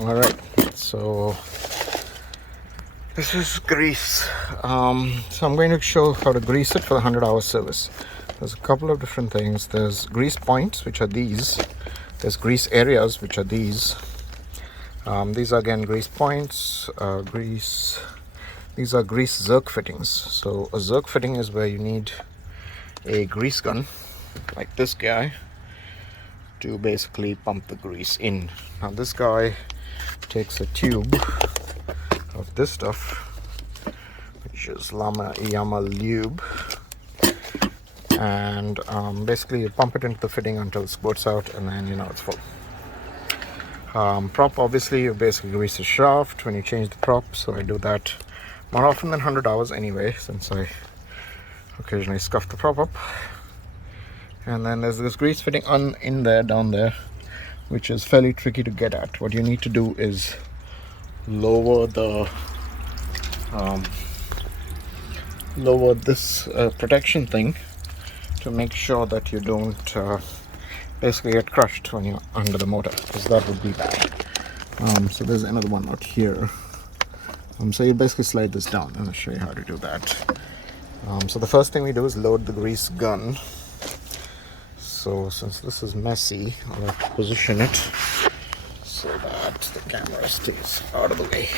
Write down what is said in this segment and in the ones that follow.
All right, so this is grease. So I'm going to show how to grease it for the 100-hour service. There's a couple of different things. There's grease points, which are these. There's grease areas, which are these. These are again grease points. These are grease zerk fittings. So a zerk fitting is where you need a grease gun, like this guy, to basically pump the grease in. Now this guy takes a tube of this stuff, which is Yamaha Lube, and basically you pump it into the fitting until it squirts out, and then it's full. Prop, obviously you basically grease the shaft when you change the prop, so I do that more often than 100 hours anyway, since I occasionally scuff the prop up. And then there's this grease fitting down there, which is fairly tricky to get at. What you need to do is lower this protection thing to make sure that you don't basically get crushed when you're under the motor, because that would be bad. So there's another one out here. So you basically slide this down, and I'll show you how to do that. So the first thing we do is load the grease gun. So since this is messy, I'll have to position it so that the camera stays out of the way.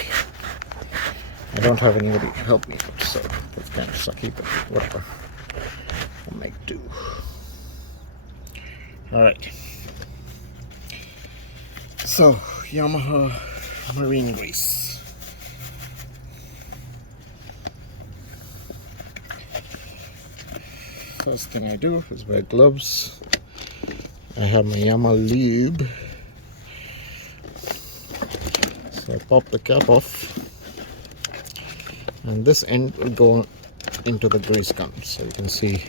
I don't have anybody to help me out, so that's kind of sucky, but whatever. I'll make do. Alright. So, Yamaha marine grease. First thing I do is wear gloves. I have my Yamaha Lube. So I pop the cap off, and this end will go into the grease gun. So you can see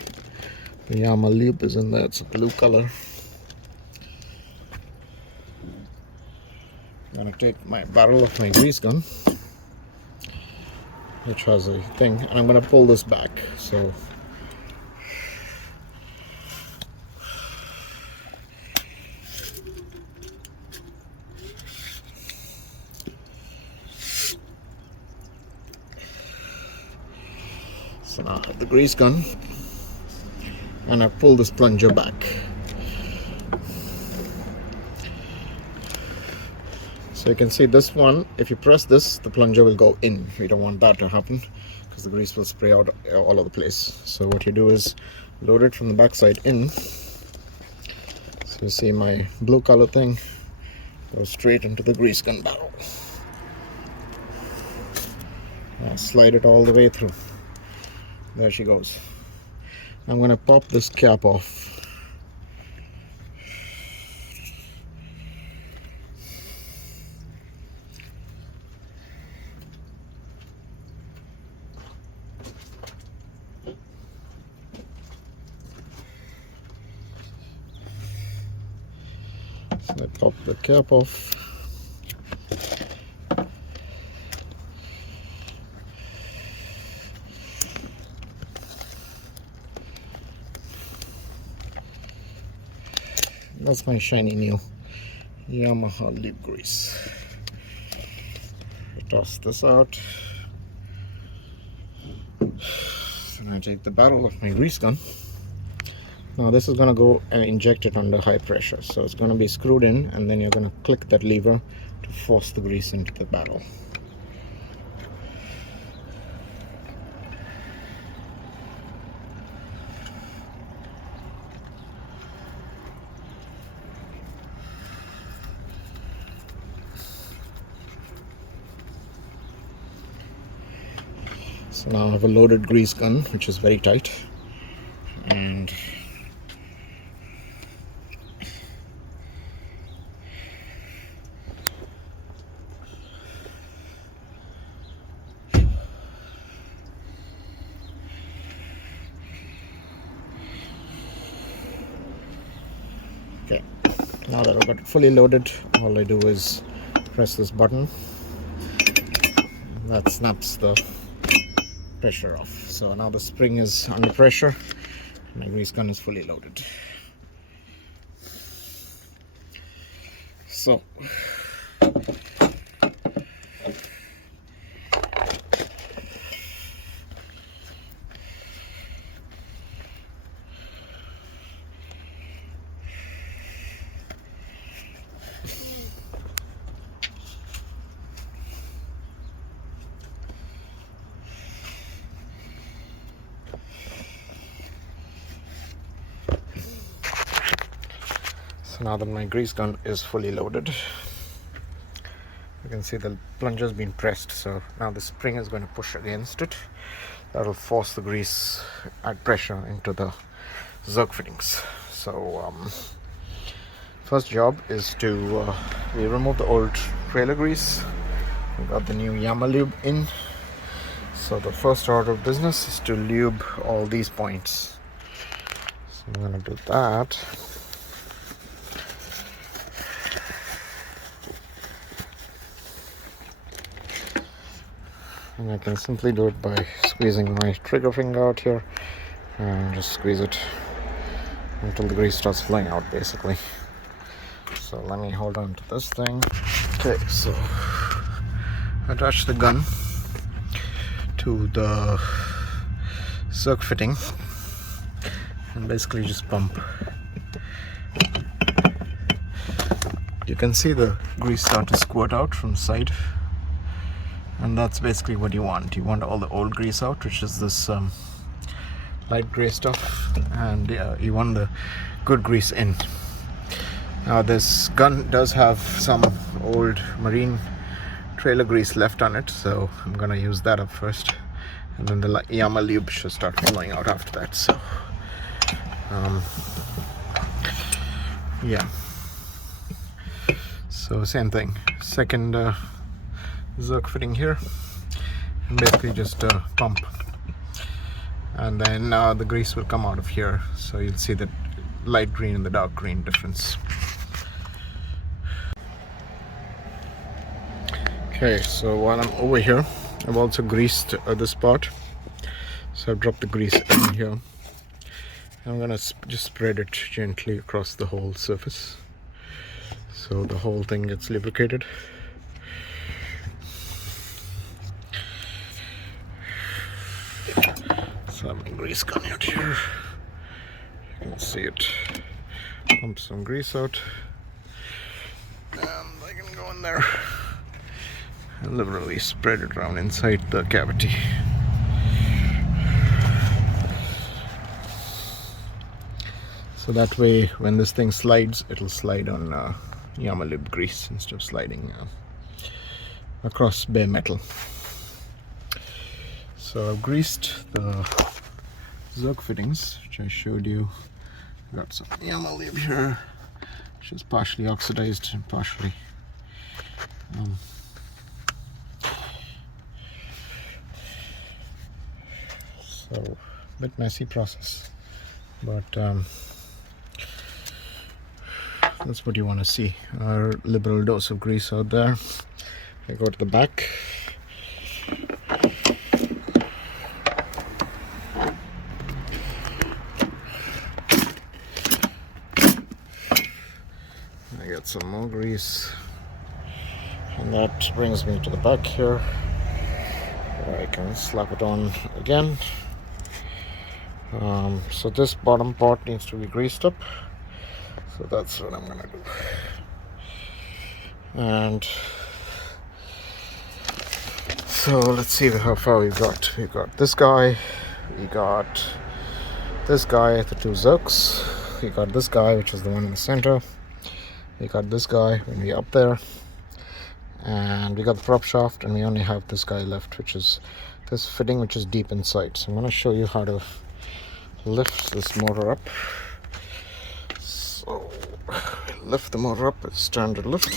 the Yamaha Lube is in there. It's a blue color. I'm going to take my barrel of my grease gun, which has a thing, and I'm going to pull this back. So now I have the grease gun, and I pull this plunger back. So you can see this one, if you press this, the plunger will go in. We don't want that to happen, because the grease will spray out all over the place. So what you do is load it from the backside in. So you see my blue color thing goes straight into the grease gun barrel. Now slide it all the way through. There she goes. I'm going to pop this cap off. So I pop the cap off. That's my shiny new Yamaha lip grease. Toss this out. And I take the barrel of my grease gun. Now this is going to go and inject it under high pressure. So it's going to be screwed in, and then you're going to click that lever to force the grease into the barrel. So now I have a loaded grease gun, which is very tight, and okay, now that I've got it fully loaded, all I do is press this button. That snaps the pressure off. So now the spring is under pressure, my grease gun is fully loaded. So So now that my grease gun is fully loaded, you can see the plunger's been pressed, so now the spring is going to push against it. That will force the grease at pressure into the zerk fittings. So first job is to we remove the old trailer grease. We got the new Yamaha lube in, so the first order of business is to lube all these points. So I'm going to do that. And I can simply do it by squeezing my trigger finger out here and just squeeze it until the grease starts flying out, basically. So let me hold on to this thing. Okay, so attach the gun to the zerk fitting and basically just pump. You can see the grease start to squirt out from the side, and that's basically what you want. You want all the old grease out, which is this light gray stuff, and you want the good grease in. Now this gun does have some old marine trailer grease left on it, so I'm gonna use that up first, and then the Yamaha lube should start flowing out after that. So yeah, so same thing, second zerk fitting here, and basically just pump, and then the grease will come out of here, so you'll see the light green and the dark green difference. Okay, so while I'm over here, I've also greased this part, so I've dropped the grease in here. I'm gonna just spread it gently across the whole surface, so the whole thing gets lubricated. So I have my grease gun out here. You can see it. Pump some grease out, and I can go in there and liberally spread it around inside the cavity. So that way, when this thing slides, it'll slide on Yamaha lube grease instead of sliding across bare metal. So I've greased the zerk fittings, which I showed you. Got some Yamaha lube here, which is partially oxidized and partially so a bit messy process, but that's what you want to see, a liberal dose of grease out there. I go to the back. I get some more grease, and that brings me to the back here, where I can slap it on again. So this bottom part needs to be greased up, so that's what I'm gonna do. And so let's see how far we've got. We've got this guy, we got this guy, the two zerks, we got this guy, which is the one in the center, we got this guy when we're up there, and we got the prop shaft, and we only have this guy left, which is this fitting, which is deep inside. So I'm going to show you how to lift this motor up. So lift the motor up, it's standard lift.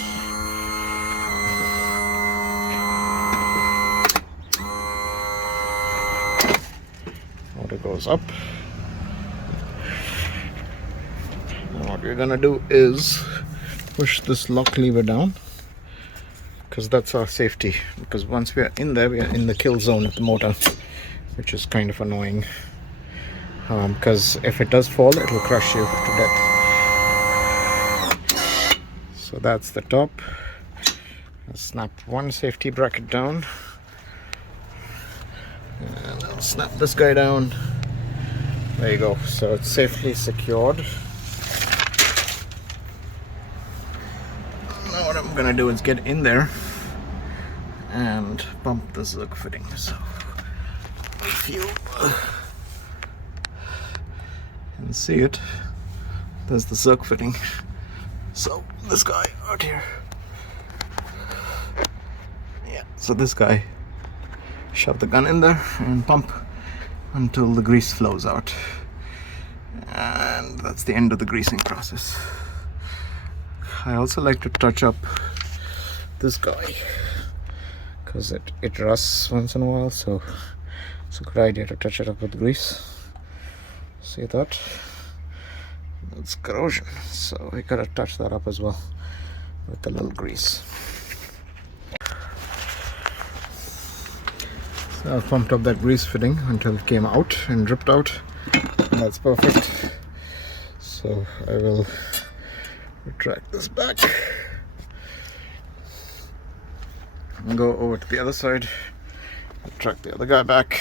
Motor goes up. And what we're going to do is push this lock lever down, because that's our safety, because once we are in there, we are in the kill zone of the motor, which is kind of annoying, because if it does fall, it will crush you to death. So that's the top. I'll snap one safety bracket down, and I'll snap this guy down. There you go, so it's safely secured. Now what I'm gonna do is get in there and pump the zerk fitting. So if you can see it, there's the zerk fitting So this guy out here, yeah, so this guy, shove the gun in there and pump until the grease flows out, and that's the end of the greasing process. I also like to touch up this guy because it rusts once in a while, so it's a good idea to touch it up with grease. See that? That's corrosion, so we gotta touch that up as well with a little grease. So I've pumped up that grease fitting until it came out and dripped out, and that's perfect. So I will retract this back and go over to the other side, retract the other guy back,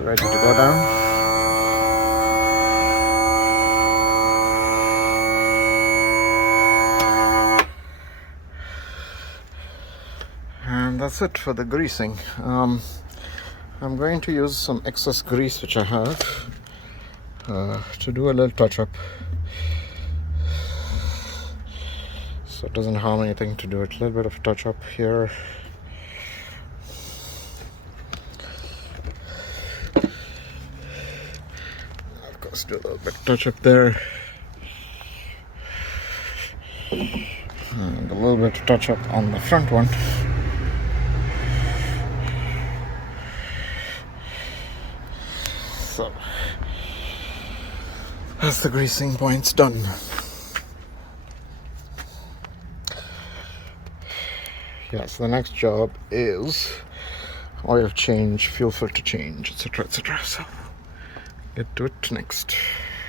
ready to go down. And that's it for the greasing. I'm going to use some excess grease which I have to do a little touch up, so it doesn't harm anything to do it. A little bit of touch up here. Of course, do a little bit of touch up there, and a little bit of touch up on the front one. So that's the greasing points done. Yes, the next job is oil change, fuel filter change, etc., etc. So get to it next.